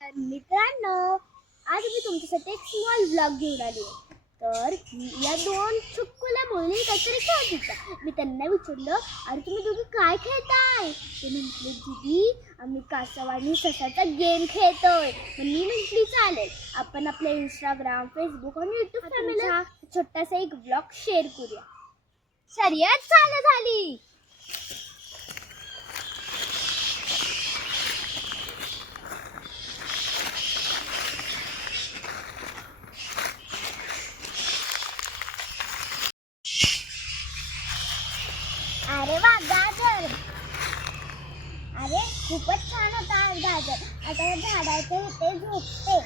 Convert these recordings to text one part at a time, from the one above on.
मित्रांनो, आज मी तुमच्यासाठी एक स्मॉल व्लॉग घेऊन आली आहे. तर या दोन छुक्कुल्या मुली काहीतरी खेळत होत्या. मी त्यांना विचारलं, अरे तुम्ही दोघी काय खेळताय? ते म्हटले, दीदी आम्ही कासव आणि ससाचा गेम खेळतोय. मी म्हटली चालेल, आपण आपल्या इंस्टाग्राम, फेसबुक आणि यूट्यूब फॅमिलीला छोटासा एक व्लॉग शेअर करूया. शर्यत चालू झाली. अरे वा, गाजर. अरे खूपच छान होता आज गाजर. आता या झाडाचे इथे झोपते.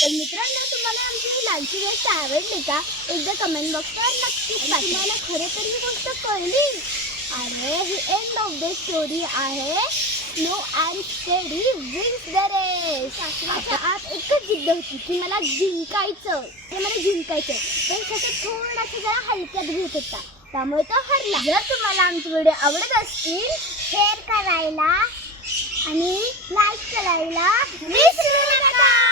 तर मित्रांनो, तुम्हाला आमची ही लहानशी गोष्ट आवडली का? एकदा कमेंट बॉक्सवर नक्कीच सांगा. तुम्हाला खरं तर ही गोष्ट कळली? अरे ही एंड ऑफ द स्टोरी आहे. Slow and steady wins the race. माझ्या आत एकच जिद्द होती की मला जिंकायचं. पण त्याच्यात थोडासा जरा हलक्यात घेत होता, त्यामुळे तो हरला. जर तुम्हाला आमचे व्हिडिओ आवडत असतील, शेअर करायला आणि लाईक करायला विसरू नका.